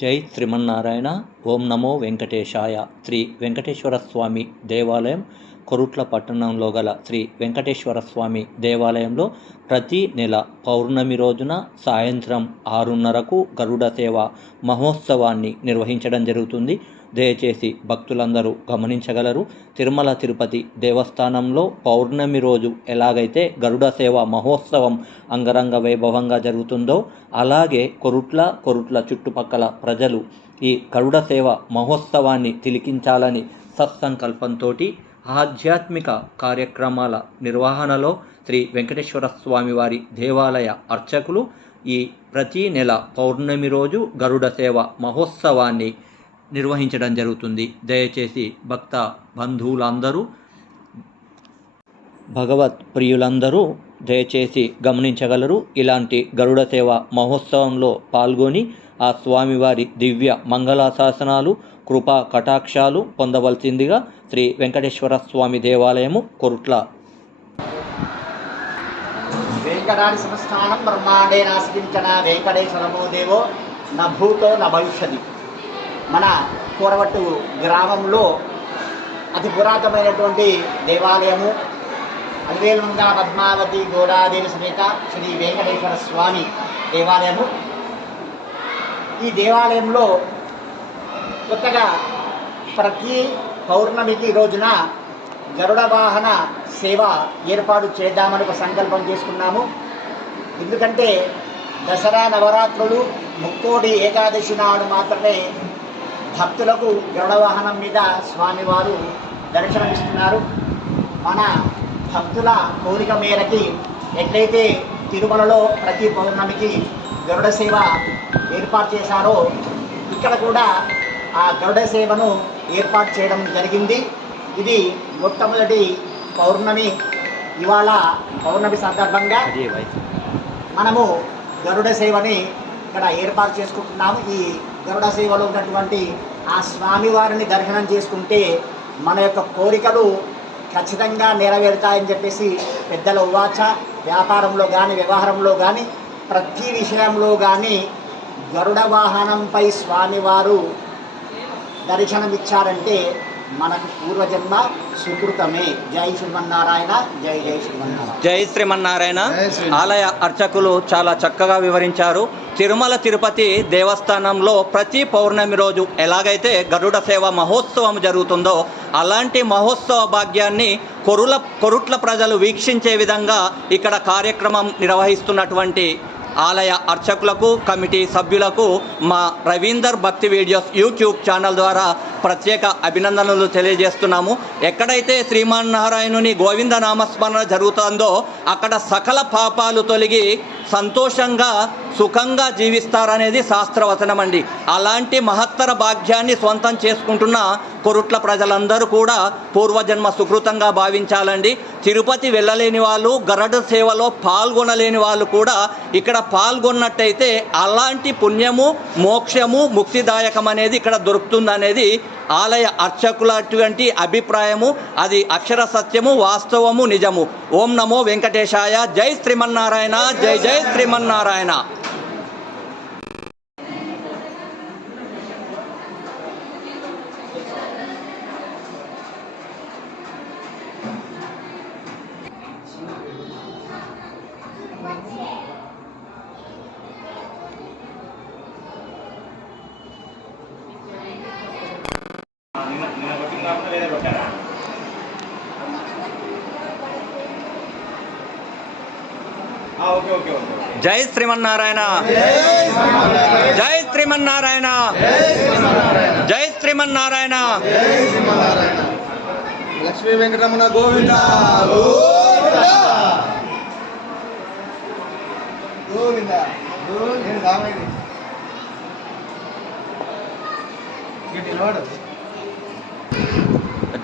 జై శ్రీమన్నారాయణ. ఓం నమో వెంకటేశాయ. శ్రీ వెంకటేశ్వర స్వామి దేవాలయం కొరుట్ల పట్టణంలో గల శ్రీ వెంకటేశ్వర స్వామి దేవాలయంలో ప్రతి నెల పౌర్ణమి రోజున సాయంత్రం 6:30కు గరుడ సేవ మహోత్సవాన్ని నిర్వహించడం జరుగుతుంది. దయచేసి భక్తులందరూ గమనించగలరు. తిరుమల తిరుపతి దేవస్థానంలో పౌర్ణమి రోజు ఎలాగైతే గరుడ సేవ మహోత్సవం అంగరంగ వైభవంగా జరుగుతుందో అలాగే కొరుట్ల చుట్టుపక్కల ప్రజలు ఈ గరుడ సేవ మహోత్సవాన్ని తిలకించాలని సత్సంకల్పంతో ఆధ్యాత్మిక కార్యక్రమాల నిర్వహణలో శ్రీ వెంకటేశ్వర స్వామివారి దేవాలయ అర్చకులు ఈ ప్రతి నెల పౌర్ణమి రోజు గరుడ సేవ మహోత్సవాన్ని నిర్వహించడం జరుగుతుంది. దయచేసి భక్త బంధువులందరూ భగవత్ ప్రియులందరూ దయచేసి గమనించగలరు. ఇలాంటి గరుడ సేవ మహోత్సవంలో పాల్గొని ఆ స్వామివారి దివ్య మంగళాశాసనాలు కృపా కటాక్షాలు పొందవలసిందిగా శ్రీ వెంకటేశ్వర స్వామి దేవాలయము కొరుట్ల. వెంకటాడి సంస్థానం బ్రహ్మాండే నాశించన వెంకటేశ్వరమో దేవో న భూతో న భవిష్యతి. మన కోరవట్టు గ్రామంలో అతి పురాతనమైనటువంటి దేవాలయము అల్వేలుంగా పద్మావతి గోదాదేవి సమేత శ్రీ వెంకటేశ్వర స్వామి దేవాలయము. ఈ దేవాలయంలో కొత్తగా ప్రతి పౌర్ణమికి రోజున గరుడ వాహన సేవ ఏర్పాటు చేద్దామని ఒక సంకల్పం చేసుకున్నాము. ఎందుకంటే దసరా నవరాత్రులు ముక్కోటి ఏకాదశి నాడు మాత్రమే భక్తులకు గరుడ వాహనం మీద స్వామివారు దర్శనమిస్తున్నారు. మన భక్తుల కోరిక మేరకి ఎట్లయితే తిరుమలలో ప్రతి పౌర్ణమికి గరుడ సేవ ఏర్పాటు చేశారో ఇక్కడ కూడా ఆ గరుడ సేవను ఏర్పాటు చేయడం జరిగింది. ఇది మొట్టమొదటి పౌర్ణమి. ఇవాళ పౌర్ణమి సందర్భంగా మనము గరుడ సేవని ఇక్కడ ఏర్పాటు చేసుకుంటున్నాము. ఈ గరుడ సేవలో ఉన్నటువంటి ఆ స్వామివారిని దర్శనం చేసుకుంటే మన యొక్క కోరికలు ఖచ్చితంగా నెరవేరుతాయని చెప్పేసి పెద్దల ఉవాచ. వ్యాపారంలో కానీ వ్యవహారంలో కానీ ప్రతి విషయంలో కానీ గరుడ వాహనంపై స్వామివారు దర్శనమిచ్చారంటే మనకు పూర్వజన్మ సుకృతమే. జై శ్రీమన్నారాయణ. జై జై శ్రీమన్నారాయణ. జై శ్రీమన్నారాయణ. ఆలయ అర్చకులు చాలా చక్కగా వివరించారు. తిరుమల తిరుపతి దేవస్థానంలో ప్రతి పౌర్ణమి రోజు ఎలాగైతే గరుడ సేవ మహోత్సవం జరుగుతుందో అలాంటి మహోత్సవ భాగ్యాన్ని కొరుట్ల ప్రజలు వీక్షించే విధంగా ఇక్కడ కార్యక్రమం నిర్వహిస్తున్నటువంటి ఆలయ అర్చకులకు కమిటీ సభ్యులకు మా రవీందర్ భక్తి వీడియోస్ యూట్యూబ్ ఛానల్ ద్వారా ప్రత్యేక అభినందనలు తెలియజేస్తున్నాము. ఎక్కడైతే శ్రీమన్నారాయణుని గోవింద నామస్మరణ జరుగుతుందో అక్కడ సకల పాపాలు తొలగి సంతోషంగా సుఖంగా జీవిస్తారనేది శాస్త్రవచనం అండి. అలాంటి మహత్తర భాగ్యాన్ని సొంతం చేసుకుంటున్న కొరుట్ల ప్రజలందరూ కూడా పూర్వజన్మ సుకృతంగా భావించాలండి. తిరుపతి వెళ్ళలేని వాళ్ళు, గరుడ సేవలో పాల్గొనలేని వాళ్ళు కూడా ఇక్కడ పాల్గొన్నట్టయితే అలాంటి పుణ్యము మోక్షము ముక్తిదాయకం అనేది ఇక్కడ దొరుకుతుందనేది ఆలయ అర్చకులటువంటి అభిప్రాయము. అది అక్షర సత్యము, వాస్తవము, నిజము. ఓం నమో వెంకటేశాయ. జై శ్రీమన్నారాయణ. జై జై శ్రీమన్నారాయణ. జై శ్రీమన్నారాయణ. జై శ్రీమన్నారాయణ. జై శ్రీమన్నారాయణ. లక్ష్మీ వెంకటరమణ గోవింద గోవింద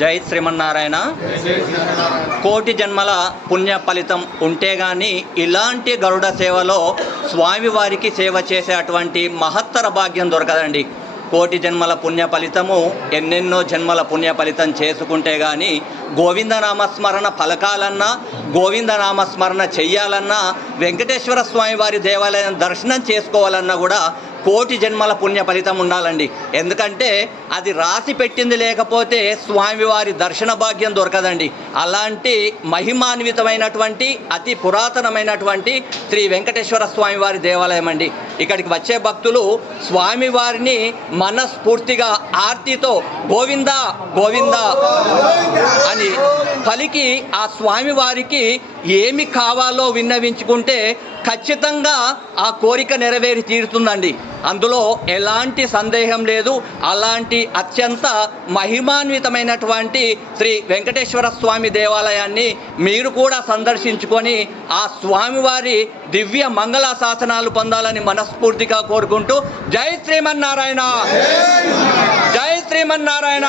జై శ్రీమన్నారాయణ. కోటి జన్మల పుణ్య ఫలితం ఉంటే కానీ ఇలాంటి గరుడ సేవలో స్వామివారికి సేవ చేసేటువంటి మహత్తర భాగ్యం దొరకదండి. కోటి జన్మల పుణ్య ఫలితము ఎన్నెన్నో జన్మల పుణ్య ఫలితం చేసుకుంటే కానీ గోవిందనామస్మరణ పలకాలన్నా గోవిందనామస్మరణ చెయ్యాలన్నా వెంకటేశ్వర స్వామి వారి దేవాలయం దర్శనం చేసుకోవాలన్నా కూడా కోటి జన్మల పుణ్య ఫలితం ఉండాలండి. ఎందుకంటే అది రాసి పెట్టింది లేకపోతే స్వామివారి దర్శన భాగ్యం దొరకదండి. అలాంటి మహిమాన్వితమైనటువంటి అతి పురాతనమైనటువంటి శ్రీ వెంకటేశ్వర స్వామివారి దేవాలయం అండి. ఇక్కడికి వచ్చే భక్తులు స్వామివారిని మనస్ఫూర్తిగా ఆర్తితో గోవింద గోవింద అని పలికి ఆ స్వామివారికి ఏమి కావాలో విన్నవించుకుంటే ఖచ్చితంగా ఆ కోరిక నెరవేరి తీరుతుందండి. అందులో ఎలాంటి సందేహం లేదు. అలాంటి అత్యంత మహిమాన్వితమైనటువంటి శ్రీ వెంకటేశ్వర స్వామి దేవాలయాన్ని మీరు కూడా సందర్శించుకొని ఆ స్వామివారి దివ్య మంగళ శాసనాలు పొందాలని మనస్ఫూర్తిగా కోరుకుంటూ జై శ్రీమన్నారాయణ, జై శ్రీమన్నారాయణ.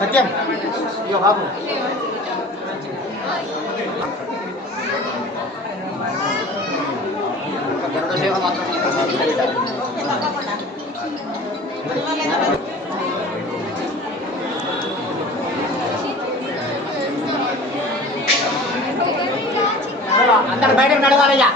సత్యం ఇగో బాబు గరుడ సేవ మాత్రం అందరు బయటకు నడవాలయ్యా.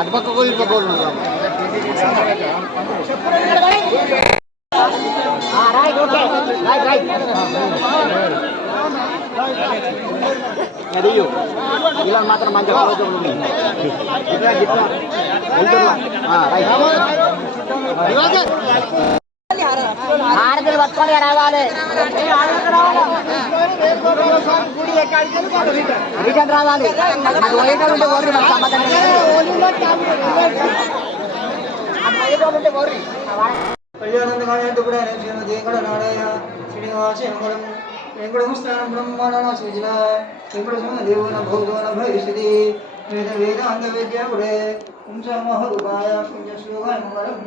అటుపక్క ఇటుపక్క ఇలా మాత్రం మంచి ఆలోచనలు ఉన్నాయి. ఆడపిల్లలు పట్టుకొని రావాలి, రిటర్న్ రావాలి. అది పోయేటోళ్ళు ఓర్రి మన సమాధానం ఓర్రి శ్రీనివాస వెంకటముస్థానం బ్రహ్మణ సృజన వెంకటస్వామి దేవున భౌగోన భవిష్యతి వేద వేదాంత విద్యాపుడే పుంస మహోపాయ పుంజ శ్లోకాయ మంగళం.